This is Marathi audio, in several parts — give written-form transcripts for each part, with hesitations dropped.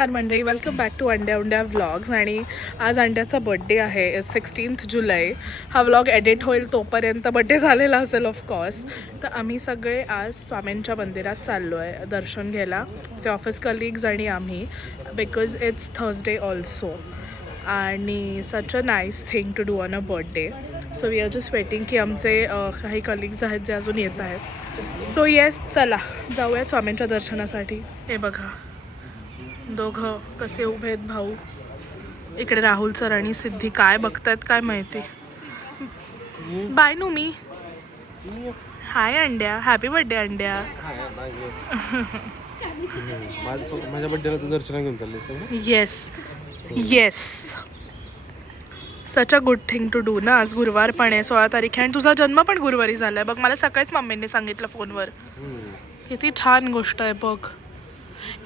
नमस्कार मंडळी, वेलकम बॅक टू अंड्या उंड्या व्लॉग्स. आणि आज अंड्याचा बड्डे आहे, 16 जुलै. हा व्लॉग एडिट होईल तोपर्यंत बड्डे झालेला असेल ऑफकोर्स. तर आम्ही सगळे आज स्वामींच्या मंदिरात चाललो आहे दर्शन घ्यायला, जे ऑफिस कलिग्स आणि आम्ही, बिकॉज इट्स थर्सडे ऑल्सो आणि such a nice thing to do on a birthday. So we are just waiting की आमचे काही कलिग्स आहेत जे अजून येत आहेत. सो येस, चला जाऊयात स्वामींच्या दर्शनासाठी. हे बघा दोघं कसे उभे आहेत भाऊ. इकडे राहुल सर आणि सिद्धी काय बघतायत काय माहिती. बाय नू मी. हाय अंड्या, हॅपी बर्थडे अंड्या. माझ्या बड्डेला तू दर्शन घेऊन चालले. Yes yes, such a good thing to do ना. आज गुरुवार पण आहे, 16 तारीख आहे आणि तुझा जन्म पण गुरुवारी झालाय बघ. मला सकाळीच मम्मींनी सांगितलं फोनवर. किती छान गोष्ट आहे बघ.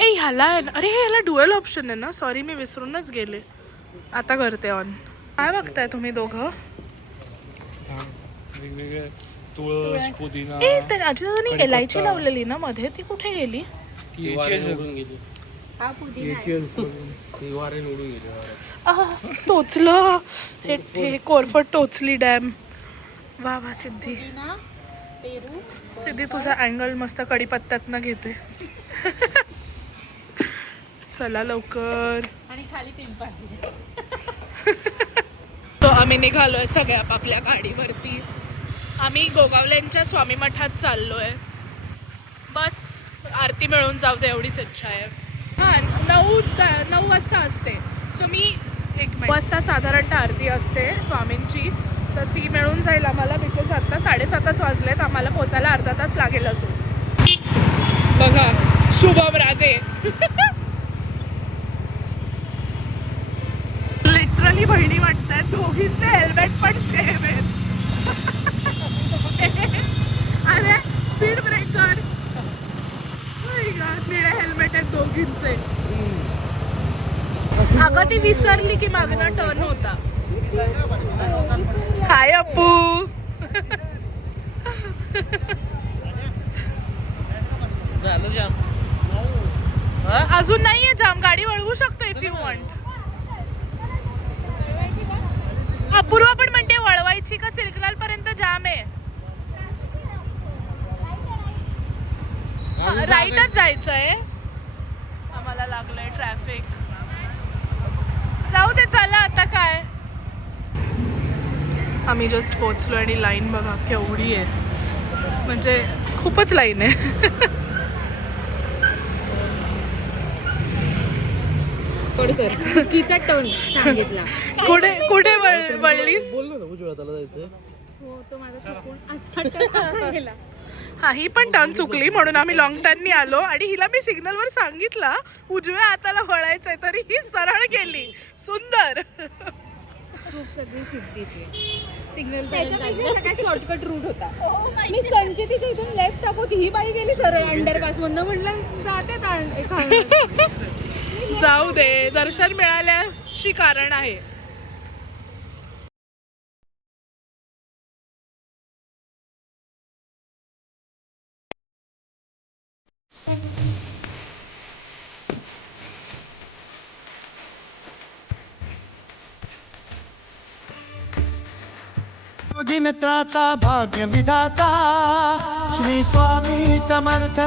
ए ह्याला अरे ह्याला डुएल ऑप्शन आहे ना, सॉरी मी विसरूनच गेले. आता करते ऑन. काय बघताय तुम्ही दोघं? वेगवेगळे तुळस, पुदिना. ए तर आजी एलायची लावलेली ना मध्ये, ती कुठे गेली? टोचलं हे कोरफड टोचली डॅम. वा वा सिद्धी, सिद्धी तुझा अँगल मस्त कढीपत्त्यातनं घेते. चला लवकर. तो आम्ही निघालोय सगळ्या आपापल्या गाडीवरती. आम्ही गोगावल्यांच्या स्वामी मठात चाललोय. बस आरती मिळून जाऊ दे एवढीच इच्छा आहे. हां 9 वाजता असते. सो मी 1 वाजता साधारणतः आरती असते स्वामींची, तर ती मिळून जाईल आम्हाला. बिकॉज आत्ता 7:30 वाजलेत, आम्हाला पोचायला अर्धा तास लागेल अजून. बघा शुभम राजे. लिटरली बहिणी वाटतात. दोघींचे हेल्मेट पण सेम आहेत. अरे स्पीड ब्रेकर, निळे हेल्मेट आहेत दोघींचे. अगं ती विसरली की मागणं टर्न होता. हाय अप्पू. अजून नाहीये जाम, गाडी वळवू शकतो इफ यू वॉन्ट. अपूर्वा पण म्हणते वळवायची का, सिल्कलाल पर्यंत जाम आहे. राईटच जायचंय, आम्हाला लागलंय ट्रॅफिक. जाऊ दे चला आता काय. आम्ही जस्ट पोहोचलो आणि लाईन बघा केवढी आहे, म्हणजे खूपच लाईन आहे. चुकीचा टर्न सांगितला. कुठे वळलीस? हो तो माझा चुकून असा गेला. हा ही पण टर्न चुकली म्हणून आम्ही लॉंग टर्ननी आलो. आणि हिला मी सिग्नलवर सांगितलं उजव्या हाताला वळायचंय, तरी ही सरळ गेली. सुंदर. चूक सगळी सिद्धीची. सिग्नल त्याच्यापैकी शॉर्टकट रूट होता. मी संचितीच्या इथून लेफ्ट टाकू, ही बाई गेली सरळ अंडरपास मधनं. म्हटलं जाते जाऊ दे, दर्शन मिळाल्याशी कारण आहे. दिनत्राता भाग्य विधाता श्री स्वामी समर्थ